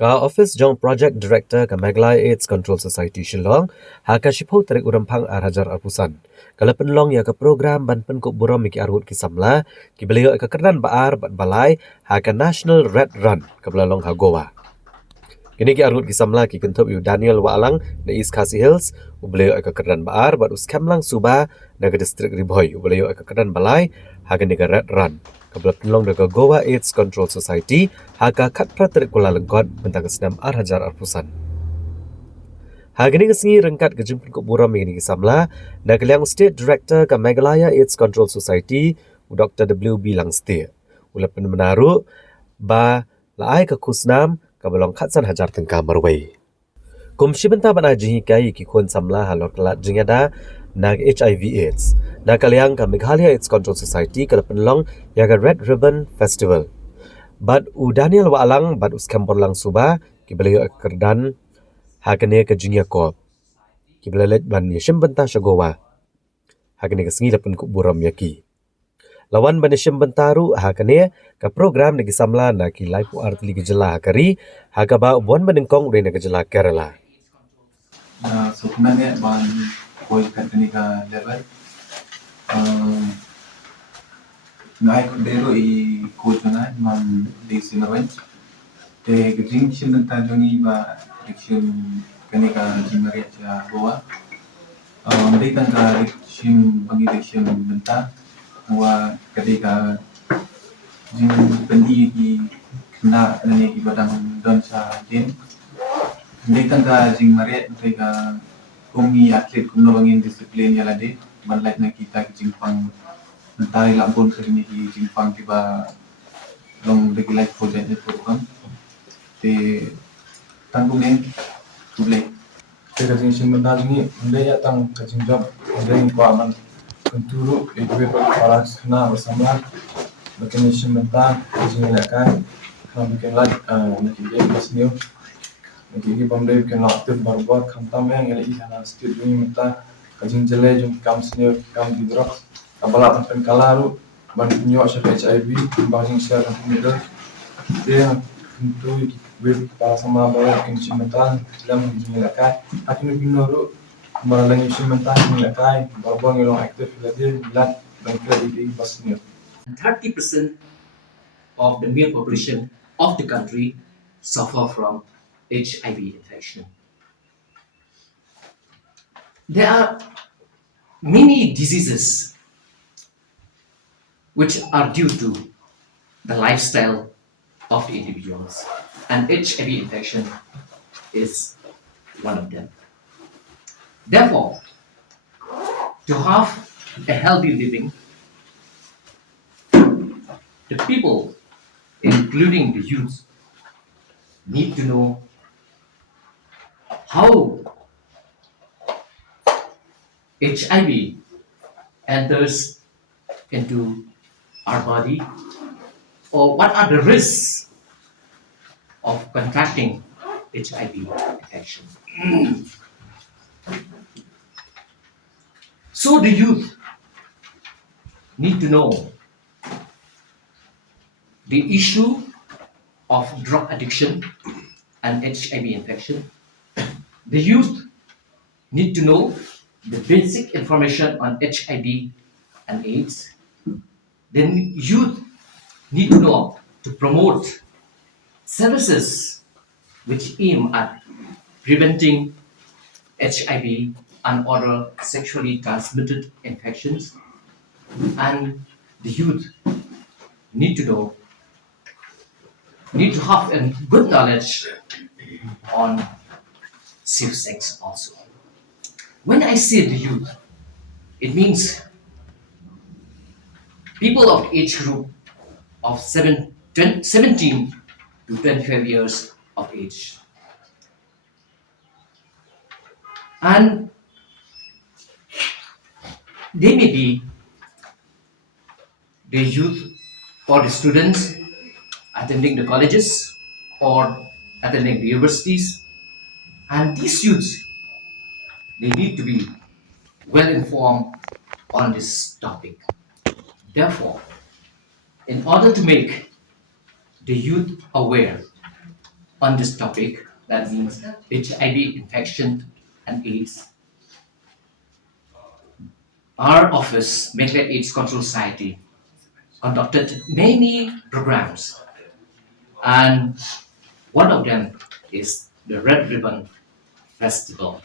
Ka Office Jong Project Director ka Meglai AIDS Control Society Shillong, haka shipho tarik urampang arhajar arpusan. Kala penlong ya ka program ban Pynkup burom miki arhut ki Samla, ki beliau ka kerdan baar bat balai, haka National Red Run ka belalong hagowa. Kini ki arhut ki Samla ki kentup yu Daniel Waalang na East Khasi Hills, u beliau ka kerdan baar bat Skhemborlang Suba na ka distrik Riboy, u beliau ka kerdan balai, haka ni ka Red Run. Kabla penlong daga Goa AIDS Control Society, haka kat praterik Kuala Lengkot bentang kesenam arhajar arpusan. Hagini kesengi rengkat ke jemput kuk buram ini Samla, na keliang State Director ke Meghalaya AIDS Control Society, Dr. W.B. Langstir. Ulapan menaruh, ba laai ke kusnam, ke belong katsan hajar tengkah merway. Kumshi bentah ban ajihi kai ki kun Samla halor kelat jingada, na HIV AIDS. Na kaliang ke Meghalaya AIDS Control Society ke penlong ya ke Red Ribbon Festival. Bad u Daniel Waalang bad u Skhemborlang Suba ki beliau kerdan hakane ke Jingjop. Ki belalet ban yeshim bentah shagowa. Hakane ke sengi lapun ku buram yaki. Lawan ban yeshim bentaru hakane ke program negi Samla na ki laipu artli ke jela hakari hakaba buan benengkong udah ke jela Kerala. Sebenarnya ban koi katani ka level ngai ko dero I ko jona man di sinarwen te gring shinta joni ba diction kani ka jimaria cha goa ndai tan ka diction bangi diction benta wa kadi ka jing pendi ki na nani ki badang don sa din ndai tan ka jing maria ndai ka kumi atlet kumno bangin disiplin yala de man like na kita ki jing pang Mentari lampun sering di Jepang tiba long lagi live project ni program di tanggung ni tuble. Kita sing mentari ni ndai ya tang ke Jingjop ndai ko aman kenturu itu para sana bersama bikin sementara sing lakai kami bikin live nanti dia pas new nanti pamdai bikin aktif baru kantam yang ini sana studio ni menta kajing jele jum kam senior kam didrop abala pen kalaru ban nyo sa HIV bajing share ni do dia untuk ber para sama bawa kin sementara dalam lakai akin binoro malang sementara ni lakai baru ngilong aktif lagi lat dan kredit pas new 30% of the male population of the country suffer from HIV infection. There are many diseases which are due to the lifestyle of the individuals, and HIV infection is one of them. Therefore, to have a healthy living, the people, including the youth, need to know how HIV enters into our body, or what are the risks of contracting HIV infection. So the youth need to know the issue of drug addiction and HIV infection. The youth need to know the basic information on HIV and AIDS. Then youth need to know to promote services which aim at preventing HIV and other sexually transmitted infections. And the youth need to have a good knowledge on safe sex also. When I say the youth, it means people of age group of 17 to 25 years of age. And they may be the youth or the students attending the colleges or attending the universities. And these youths, they need to be well informed on this topic. Therefore, in order to make the youth aware on this topic, that means HIV infection and AIDS. Our office, Natl Red AIDS Control Society, conducted many programs, and one of them is the Red Ribbon Festival.